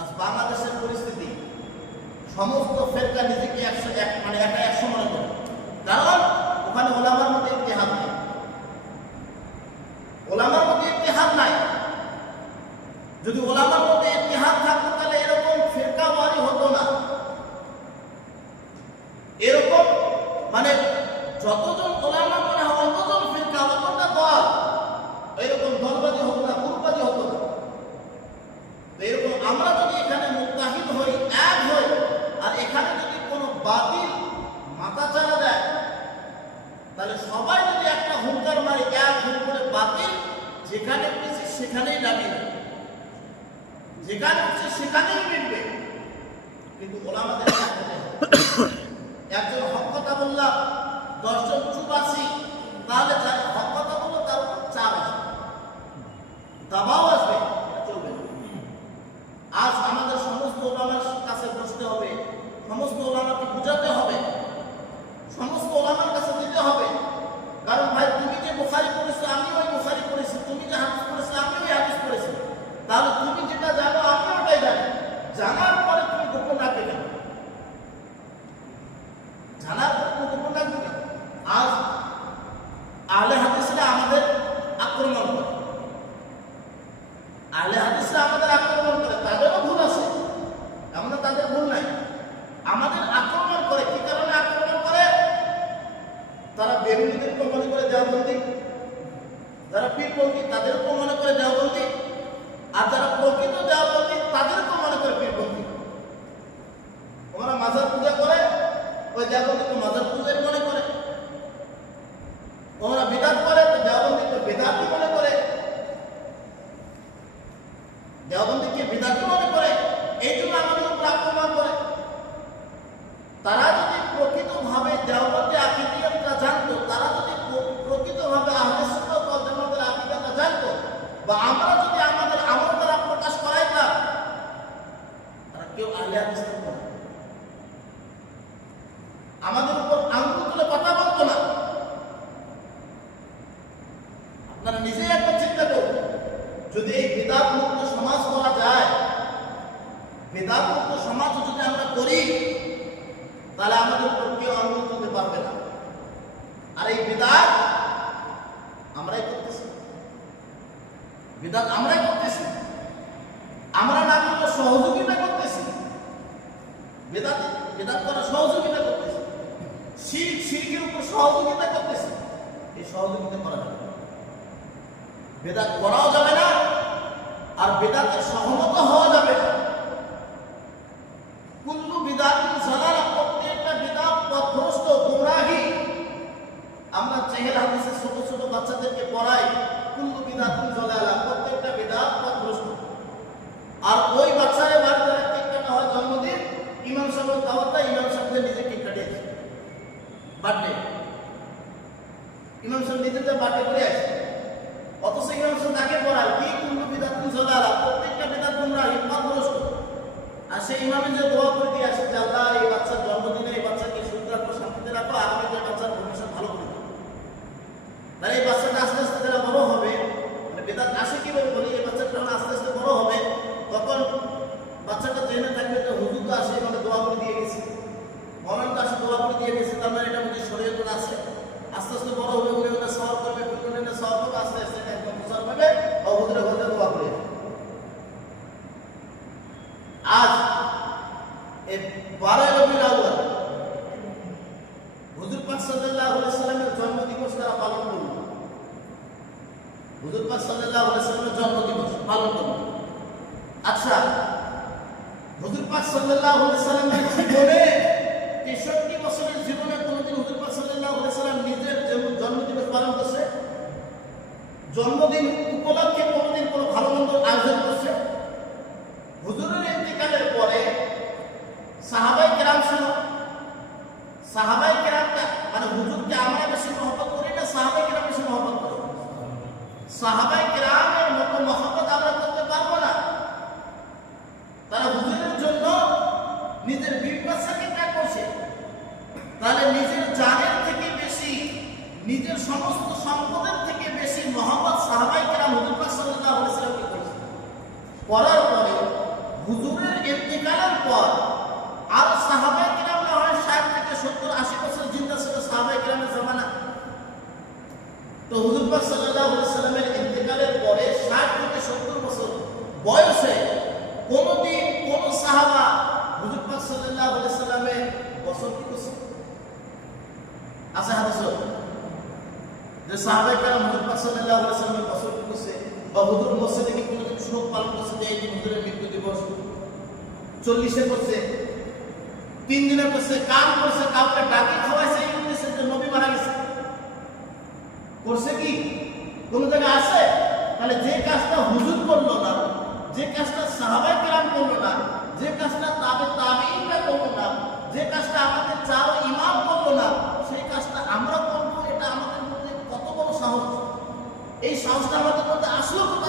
আজ বাংলাদেশের পরিস্থিতি, সমস্ত ফেরকা নিজেকে একা 100 মনে করে, কারণ ওখানে ওলামার মধ্যে ইত্তেহাদ নাই। ওলামার মধ্যে ইত্তেহাদ নাই। যদি ওলামার মধ্যে ইত্তেহাদ থাকতো তাহলে এরকম ফেরকা ওয়ারি হতো না। এরকম যতজন ওলামা মনে হয় অতজন ফিরকা, অতটা দল, এরকম দলবাদী হতো না, গ্রুপবাদী হতো না। তো এরকম আমরা যদি এখানে মুত্তাহিদ হই, এক হই, আর এখানে যদি কোনো বাতিল মাথা চাড়া দেয়, তাহলে সবাই যদি একটা হুঙ্কার মারি, এক হুঙ্কার করে বাতিল যেখানে উঠেছে সেখানেই দাঁড়িয়ে, যেখানে উঠছে সেখানেই মিটবে। কিন্তু ওলামাদের একজন হক কথা বললাম, 10 জন চুপ আছি, তাহলে হক কথা বলবো, তার উপর চাপ আসবে, দাবাও আসবে, চলবে না। আজ আমাদের সমস্ত ওলামার কাছে বসতে হবে, সমস্ত ওলামাকে বোঝাতে হবে, সমস্ত ওলামার কাছে দিতে হবে। কারণ ভাই, তুমি যে বুখারী পড়েছো আমি ওই বুখারী পড়েছি, তুমি যে হাদিস পড়েছো আমি ওই হাদিস পড়েছি, তাহলে তুমি যেটা জানো আমি ওটাই জানি। জানার পরে তুমি গোপন রাখবে কেন? জানার পর তুমি গোপন রাখবে কেন? আজ আহলে হাদিসরা আমাদের আক্রমণ করে, আহলে হাদিসরা আমাদের আক্রমণ করে, তাদেরও ভুল আছে, এমন তাদের ভুল নাই। আমাদের আক্রমণ করে, কি কারণে আক্রমণ করে? তারা বেরুনিদেরকে মনে করে দেওবন্দি, যারা পীরপন্থী তাদেরকেও মনে করে দেওবন্দি, আর যারা প্রকৃত দেওবন্দি তাদেরকেও মনে করে পীরপন্থী। ওরা মাজার পূজা করে, ওই দেওবন্দিকে মাজার পূজার মনে করে। ওরা বিদাত করে, তো দেওবন্দিকে বিদাতি মনে করে, দেওবন্দিকে বিদাতি মনে করে। এই জন্য আমাদের উপর আক্রমণ করে। তারা যদি প্রকৃতভাবে দেওবন্দি আকীদাটা জানতো, তারা যদি প্রকৃতভাবে আহলে সুন্নাত ওয়াল জামাতের আকীদাটা জানতো, বা আমরা যদি আমাদের আমল দ্বারা প্রকাশ করাইতাম, তারা কেউ আহলে হাদিস হতো না, আমাদের উপর আঙ্গুল তুলে কথা বলতো না। আপনারা নিজেই একটা চিন্তা করুন, যদি এই বিদআত মুক্ত সমাজ করা যায়, বিদআত মুক্ত সমাজ যদি আমরা করি, তাহলে আমাদের উপর কেউ আঙ্গুল তুলতে পারবে না। আর এই বিদআত আমরাই করতেছি, বিদআত আমরাই করতেছি, আমরা না করলে সহযোগিতা করতেছি, বিদআত করার সহযোগিতা করতেছি, শিরকের উপর সহযোগিতা করতেছি। এই সহযোগিতা করা যাবে না, বিদআত করাও যাবে না, আর বিদআতের সহমত হওয়া যাবে না। কুল্লু বিদআতিন যালালা, প্রত্যেকটা বিদআত পথভ্রষ্ট, গুমরাহি। আমরা চেহেরা হাদিসে ছোট ছোট বাচ্চাদেরকে পড়াই, কুল্লু বিদআতিন যালালা, প্রত্যেকটা বিদআত পথভ্রষ্ট। আর ওই বাচ্চাদের বাড়িতে কেক কাটা হয়, জন্মদিন, ইমাম সাহেবের দাওয়াতে ইমাম সাহেবদের নিজে কেক কাটিয়েছে, বার্থডে, ইমাম সাহেব নিজেদের বার্থডে করে আসে, অথচ ইমাম সাহেব তাকে পড়ায় কি কুল্লু বিদআতিন যালালা, প্রত্যেকটা বিদআত গুমরাহি, পথভ্রষ্ট। আর সেই ইমামে যে দোয়া করে দিয়ে আসে যে আল্লাহ এই বাচ্চার জন্মদিনে এই বাচ্চাকে সুখে রাখো, শান্তিতে রাখো, আগামী যে বাচ্চার ভবিষ্যৎ ভালো করে দাও। তাহলে এই বাচ্চাটা আস্তে আস্তে যারা বড় হবে, বেদাত আসে কিভাবে বলি, এই বাচ্চাটা যখন আস্তে আস্তে বড় হবে, তখন বাচ্চাটা জেনে থাকবে যে হুজুর তো আসে মানে দোয়া করে দিয়ে গেছে, মৌলানা তো আসে দোয়া করে দিয়ে গেছে, তার মানে এটা মধ্যে শরীয়ত আছে। আস্তে আস্তে বড় হবে, উনি ওটা সওয়াব করবে, পিছনে সওয়াব হবে, আস্তে আস্তে একদম প্রচার পাবে, হুজুরের ঘরে দোয়া করে। আজ এই 12 রবিউল আউয়াল হুজুর পাক সাল্লাল্লাহু আলাইহি ওয়াসাল্লামের জন্মদিবস তারা পালন করল। হুজুর পাক সাল্লাল্লাহু আলাইহি ওয়াসাল্লামের জন্মদিবস পালন করল। আচ্ছা, হুজুর পাক সাল্লাল্লাহু আলাইহি ওয়াসাল্লামের জীবনে 63 বছরের জীবনে কোনদিন হুজুর পাক সাল্লাল্লাহু আলাইহি ওয়াসাল্লাম নিজের জন্মদিবস পালন করছে? জন্মদিন উপলক্ষে কোনদিন কোনো ভালো মন্দ আয়োজন করছে? হুজুরের ইন্তেকালের পরে সাহাবায়ে কেরাম ছিল, সাহাবায়ে কেরামকে মানে হুজুরকে আমরা বেশি মহব্বত করি না, সাহাবায়ে কেরাম বেশি মহব্বত করি? সাহাবায়ে কেরামের মতো মহব্বত আমরা করতে পারবো না। তারা হুজুরের জন্য নিজের বিবাসাকে ত্যাগ করছে, তাহলে নিজের জানের থেকে বেশি, নিজের সমস্ত সম্পদের থেকে বেশি মহব্বত সাহাবায়ে কেরাম হুজুর পাক সাল্লাল্লাহু আলাইহি ওয়াসাল্লামকে করেছে। হুজুরের ইন্তেকালের পর আর সাহাবায়ে কিরাম না হয় 60 থেকে 70 80 বছর জিন্দা ছিল সাহাবায়ে কিরামের জামানা। তো হুজুর পাক সাল্লাল্লাহু আলাইহি সাল্লামের ইন্তেকালের পরে 60 থেকে 70 বছর বয়সে কোনদিন কোন সাহাবা হুজুর পাক সাল্লাল্লাহু আলাইহি সাল্লামের বছর কি করছে? আছে হাদিস যে সাহাবায়ে কেরাম হুজুর পাক সাল্লাল্লাহু আলাইহি সাল্লামের বছর কি করছে, বা হুজুর মসজিদে কি কোনদিন শোক পালন করছে যে এই দিন হুজুরের মৃত্যু দিবস 40-এ করছে, 3 দিনে করছে, কাম করছে, কাউকে ডাকি খাওয়াইছে এই উদ্দেশ্যে যে নবী মারা গেছে? করছে কি? কোন জায়গায় আছে? তাহলে যে কাজটা হুজুর করলো না, যে কাজটা সাহাবায়ে কেরাম করলো না, যে কাজটা তাবেঈনরা করলো না, যে কাজটা আমাদের চার ইমাম করলো না, সেই কাজটা আমরা করবো, এটা আমাদের মধ্যে কত বড় সাহস! এই সাহসটা আমাদের মধ্যে আসলো কোথা